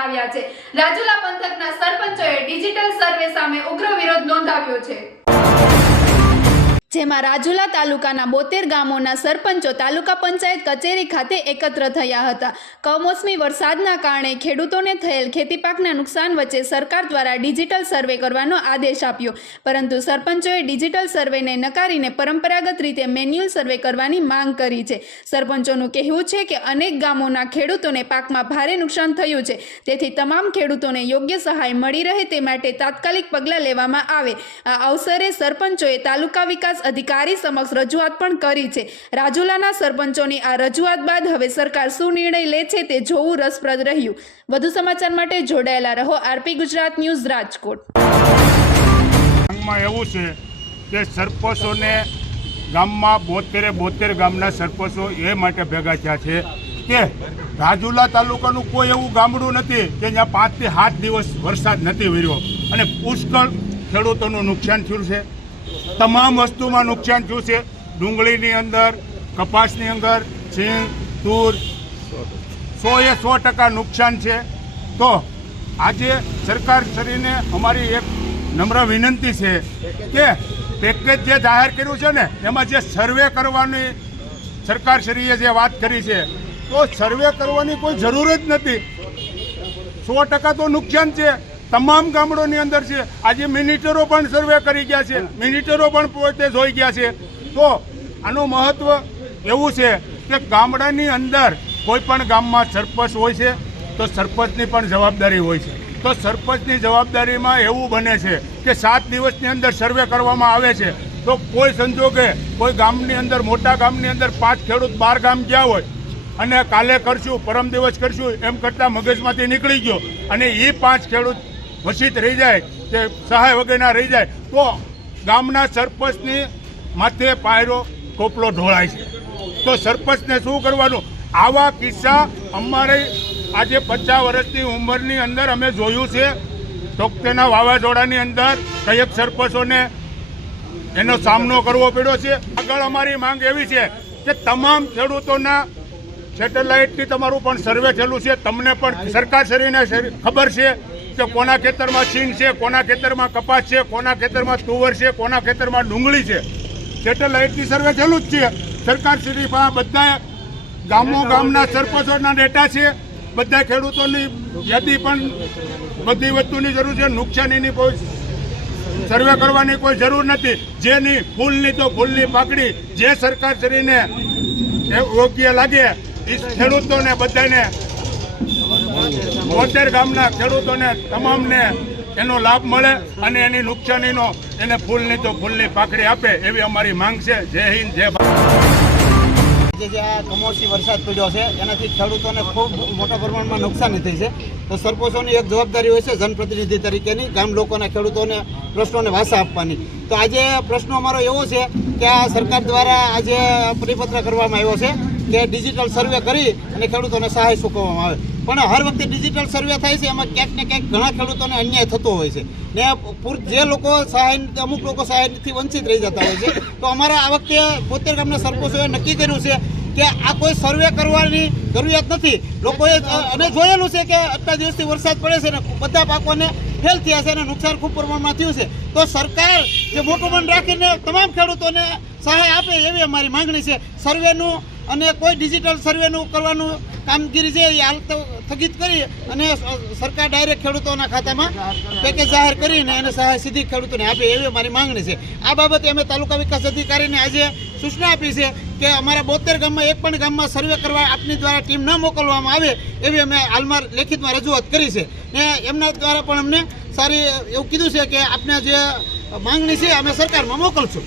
આવ્યા છે। રાજુલા પંથકના સરપંચોએ ડિજિટલ સર્વે સામે ઉગ્ર વિરોધ નોંધાવ્યો છે, જેમાં રાજુલા તાલુકાના 72 ગામોના સરપંચો તાલુકા પંચાયત કચેરી ખાતે એકત્ર થયા હતા। કમોસમી વરસાદના કારણે ખેડૂતોને થયેલ ખેતી પાકના નુકસાન વચ્ચે સરકાર દ્વારા ડિજિટલ સર્વે કરવાનો આદેશ આપ્યો, પરંતુ સરપંચોએ ડિજિટલ સર્વેને નકારીને પરંપરાગત રીતે મેન્યુઅલ સર્વે કરવાની માંગ કરી છે। સરપંચોનું કહેવું છે કે અનેક ગામોના ખેડૂતોને પાકમાં ભારે નુકસાન થયું છે, તેથી તમામ ખેડૂતોને યોગ્ય સહાય મળી રહે તે માટે તાત્કાલિક પગલાં લેવામાં આવે। આ અવસરે સરપંચોએ તાલુકા વિકાસ અધિકારી સમક્ષ રજૂઆત પણ કરી છે। રાજુલાના સરપંચોની આ રજૂઆત બાદ હવે સરકાર શું નિર્ણય લે છે તે જોવું રસપ્રદ રહ્યું। વધુ સમાચાર માટે જોડાયેલા રહો આરપી ગુજરાત ન્યૂઝ રાજકોટ। એવું છે કે સરપંચોને ગામમાં 72 ગામના સરપંચો એ માટે ભેગા થયા છે કે રાજુલા તાલુકાનું કોઈ એવું ગામડું નથી કે જ્યાં 5 થી 7 દિવસ વરસાદ નથી વર્યો અને પુષ્કળ ખેડૂતોનું નુકસાન થયું છે। તમામ વસ્તુમાં નુકસાન થયું છે। ડુંગળીની અંદર, કપાસની અંદર, સિંગ, તૂર 100% નુકસાન છે। તો આજે સરકાર શ્રીને અમારી એક નમ્ર વિનંતી છે કે પેકેજ જે જાહેર કર્યું છે ને એમાં જે સર્વે કરવાની સરકાર શ્રીએ જે વાત કરી છે તો સર્વે કરવાની કોઈ જરૂર જ નથી। 100% તો નુકસાન છે, તમામ ગામડોની અંદર છે। આજે મિનિટરો પણ સર્વે કરી ગયા છે, મિનિટરો પણ પોતે જોઈ ગયા છે। તો આનું મહત્વ એવું છે કે ગામડાની અંદર કોઈ પણ ગામમાં સરપંચ હોય છે તો સરપંચની પણ જવાબદારી હોય છે। તો સરપંચની જવાબદારીમાં એવું બને છે કે 7 દિવસની અંદર સર્વે કરવામાં આવે છે, તો કોઈ સંજોગે કોઈ ગામની અંદર, મોટા ગામની અંદર 5 ખેડૂત 12 ગામ ગયા હોય અને કાલે કરશું, પરમ દિવસ કરશું એમ કરતાં મગજમાંથી નીકળી ગયો અને એ 5 ખેડૂત વંચિત રહી જાય કે સહાય વગેરેના રહી જાય તો ગામના સરપંચની માથે પાયરો કોપલો ઢોળાય છે। તો સરપંચને શું કરવાનું? આવા કિસ્સા અમારે આજે 50 વર્ષની ઉંમરની અંદર અમે જોયું છે। તોકતેના વાવાઝોડાની અંદર કયેક સરપંચોને એનો સામનો કરવો પડ્યો છે। આગળ અમારી માંગ એવી છે કે તમામ ખેડૂતોના સેટેલાઇટથી તમારું પણ સર્વે થયેલું છે, તમને પણ સરકારશ્રીને ખબર છે કે કોના ખેતરમાં સિંગ છે, કોના ખેતરમાં કપાસ છે, કોના ખેતરમાં તુવર છે, કોના ખેતરમાં ડુંગળી છે। સેટેલાઇટથી સર્વે થયેલું જ છે। સરકારશ્રી પાસે બધા ગામના સરપંચોના ડેટા છે, બધા ખેડૂતોની યાદી પણ બધી વસ્તુની જરૂર છે। નુકસાનીની કોઈ સર્વે કરવાની કોઈ જરૂર નથી। જેની ફૂલની તો ફૂલની પાકડી જે સરકારશ્રીને યોગ્ય લાગે એ ખેડૂતોને બધાને 72 ગામના ખેડૂતોને તમામને એનો લાભ મળે અને એની નુકસાનીનો એને ફૂલની તો ફૂલની પાકડી આપે એવી અમારી માંગ છે। જય હિન્દ, જય ભારત। જે આ કમોસમી વરસાદ પડ્યો છે એનાથી ખેડૂતોને ખૂબ મોટા પ્રમાણમાં નુકસાની થઈ છે। તો સરપંચોની એક જવાબદારી હોય છે જનપ્રતિનિધિ તરીકેની, ગામ લોકોના ખેડૂતોને પ્રશ્નોને વાસા આપવાની। તો આજે પ્રશ્નો અમારો એવો છે કે આ સરકાર દ્વારા આજે પરિપત્ર કરવામાં આવ્યો છે કે ડિજિટલ સર્વે કરી અને ખેડૂતોને સહાય ચૂકવવામાં આવે, પણ હર વખતે ડિજિટલ સર્વે થાય છે એમાં ક્યાંક ને ક્યાંક ઘણા ખેડૂતોને અન્યાય થતો હોય છે ને જે લોકો સહાય, અમુક લોકો સહાયથી વંચિત રહી જતા હોય છે। તો અમારા આ વખતે 72 ગામના સરપંચોએ નક્કી કર્યું છે કે આ કોઈ સર્વે કરવાની જરૂરિયાત નથી। લોકોએ અને જોયેલું છે કે આટલા દિવસથી વરસાદ પડે છે ને બધા પાકોને ફેલ થયા છે અને નુકસાન ખૂબ પ્રમાણમાં થયું છે। તો સરકાર જે મોટું મન રાખીને તમામ ખેડૂતોને સહાય આપે એવી અમારી માંગણી છે। સર્વેનું અને કોઈ ડિજિટલ સર્વેનું કરવાનું કામગીરી છે એ હાલ સ્થગિત કરી અને સરકાર ડાયરેક્ટ ખેડૂતોના ખાતામાં પેકેજ જાહેર કરીને એને સહાય સીધી ખેડૂતોને આપે એવી અમારી માંગણી છે। આ બાબતે અમે તાલુકા વિકાસ અધિકારીને આજે સૂચના આપી છે કે અમારા 72 ગામમાં એક પણ ગામમાં સર્વે કરવા આપની દ્વારા ટીમ ન મોકલવામાં આવે એવી અમે હાલમાં લેખિતમાં રજૂઆત કરી છે ને એમના દ્વારા પણ અમને સારી એવું કીધું છે કે આપને જે માંગણી છે અમે સરકારમાં મોકલશું।